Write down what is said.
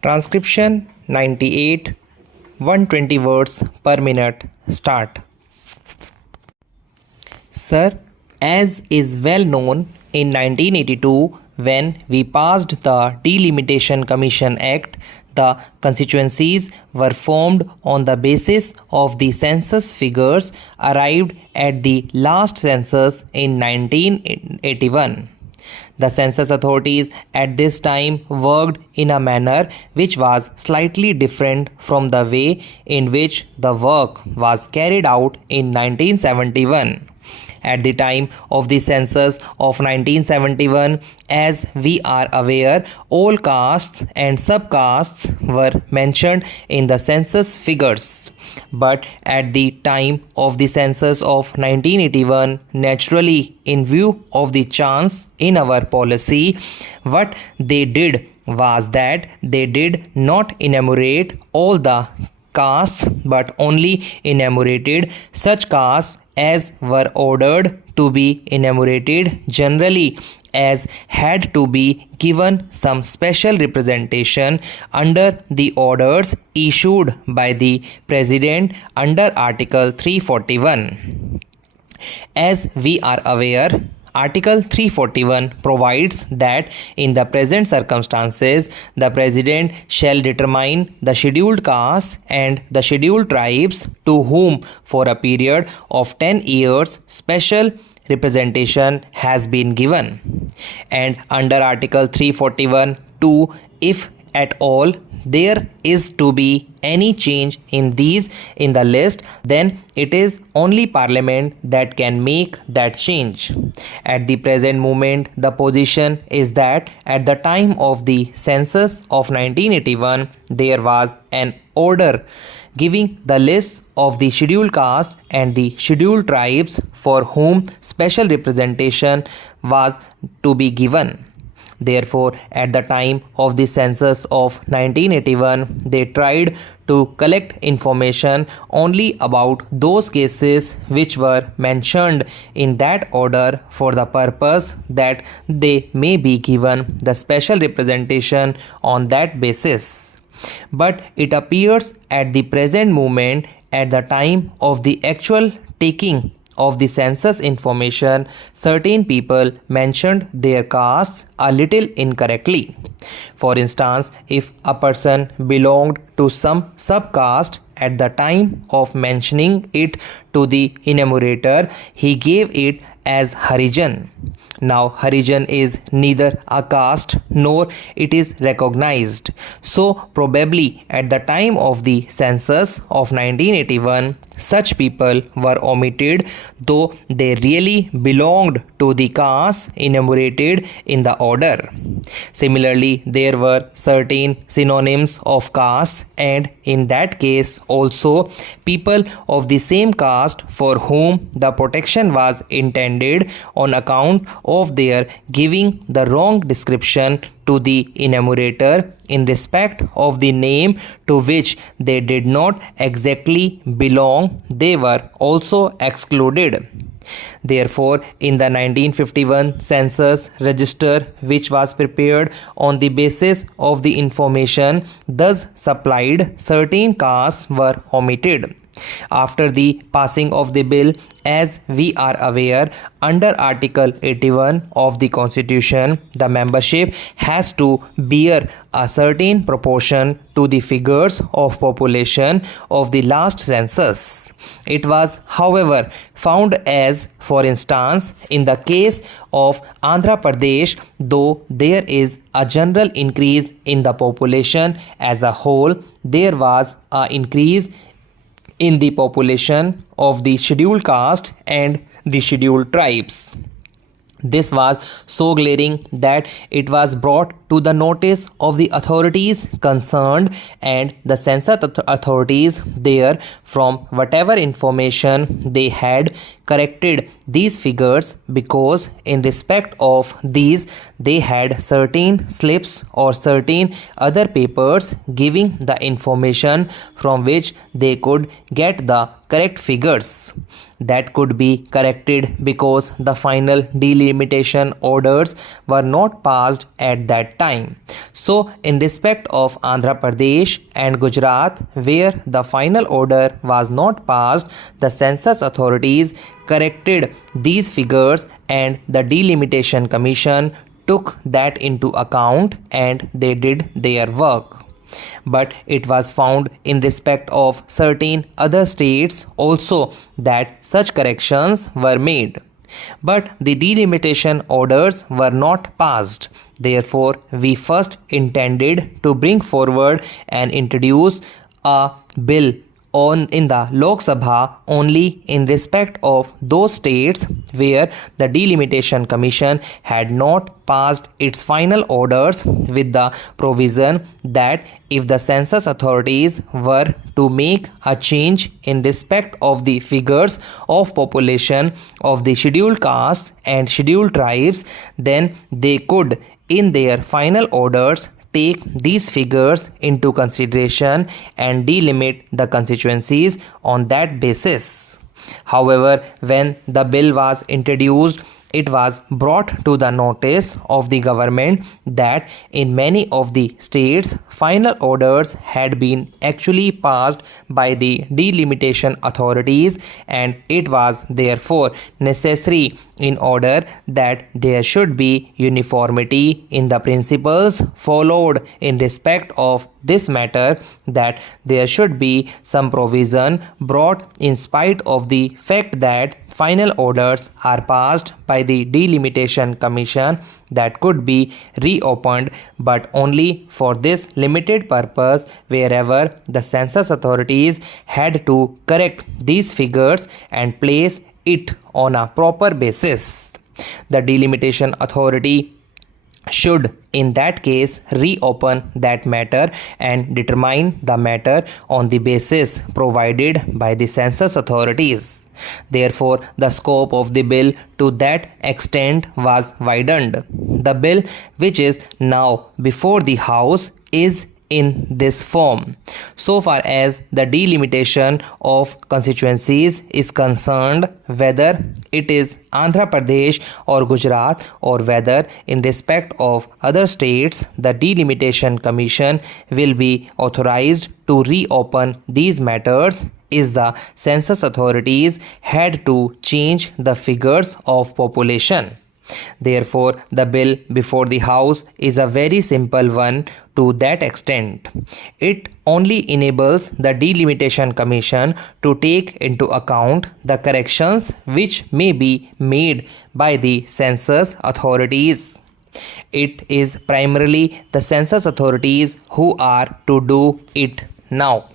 Transcription 98, 120 words per minute. Start. Sir, as is well known, in 1982, when we passed the Delimitation Commission Act, the constituencies were formed on the basis of the census figures arrived at the last census in 1981. The census authorities at this time worked in a manner which was slightly different from the way in which the work was carried out in 1971. At the time of the census of 1971, as we are aware, all castes and subcastes were mentioned in the census figures. But at the time of the census of 1981, naturally, in view of the chance in our policy, what they did was that they did not enumerate all the castes but only enumerated such castes as were ordered to be enumerated generally, as had to be given some special representation under the orders issued by the President under Article 341. As we are aware, Article 341 provides that in the present circumstances, the President shall determine the scheduled castes and the scheduled tribes to whom for a period of 10 years special representation has been given. And under Article 341 2, if at all there is to be any change in these in the list, then it is only Parliament that can make that change. At the present moment, the position is that at the time of the census of 1981, there was an order giving the list of the scheduled castes and the scheduled tribes for whom special representation was to be given. Therefore, at the time of the census of 1981, they tried to collect information only about those cases which were mentioned in that order for the purpose that they may be given the special representation on that basis. But it appears at the present moment, at the time of the actual taking of the census information, certain people mentioned their castes a little incorrectly. For instance, if a person belonged to some subcaste at the time of mentioning it to the enumerator, he gave it as Harijan. Now, Harijan is neither a caste nor it is recognized. So, probably at the time of the census of 1981, such people were omitted, though they really belonged to the caste enumerated in the order. Similarly, there were certain synonyms of caste, and in that case also, people of the same caste for whom the protection was intended on account of their giving the wrong description to the enumerator in respect of the name to which they did not exactly belong, they were also excluded. Therefore, in the 1951 census register, which was prepared on the basis of the information thus supplied, certain castes were omitted. After the passing of the bill, as we are aware, under Article 81 of the Constitution, the membership has to bear a certain proportion to the figures of population of the last census. It was, however, found as, for instance, in the case of Andhra Pradesh, though there is a general increase in the population as a whole, there was an increase in the population of the scheduled caste and the scheduled tribes. This was so glaring that it was brought to the notice of the authorities concerned, and the census authorities there, from whatever information they had, corrected these figures, because in respect of these they had certain slips or certain other papers giving the information from which they could get the correct figures that could be corrected because the final delimitation orders were not passed at that time. So, in respect of Andhra Pradesh and Gujarat, where the final order was not passed, the census authorities corrected these figures and the delimitation commission took that into account and they did their work. But it was found in respect of certain other states also that such corrections were made. But the delimitation orders were not passed. Therefore, we first intended to bring forward and introduce a bill in the Lok Sabha only in respect of those states where the delimitation commission had not passed its final orders, with the provision that if the census authorities were to make a change in respect of the figures of population of the scheduled castes and scheduled tribes, then they could in their final orders take these figures into consideration and delimit the constituencies on that basis. However, when the bill was introduced, it was brought to the notice of the government that in many of the states, final orders had been actually passed by the delimitation authorities, and it was therefore necessary in order that there should be uniformity in the principles followed in respect of this matter, that there should be some provision brought in spite of the fact that final orders are passed by the delimitation commission that could be reopened, but only for this limited purpose wherever the census authorities had to correct these figures and place it on a proper basis. The delimitation authority should in that case reopen that matter and determine the matter on the basis provided by the census authorities. Therefore, the scope of the bill to that extent was widened. The bill which is now before the House is in this form. So far as the delimitation of constituencies is concerned, whether it is Andhra Pradesh or Gujarat, or whether in respect of other states, the delimitation commission will be authorized to reopen these matters is the census authorities had to change the figures of population. Therefore, the bill before the House is a very simple one to that extent. It only enables the delimitation commission to take into account the corrections which may be made by the census authorities. It is primarily the census authorities who are to do it now.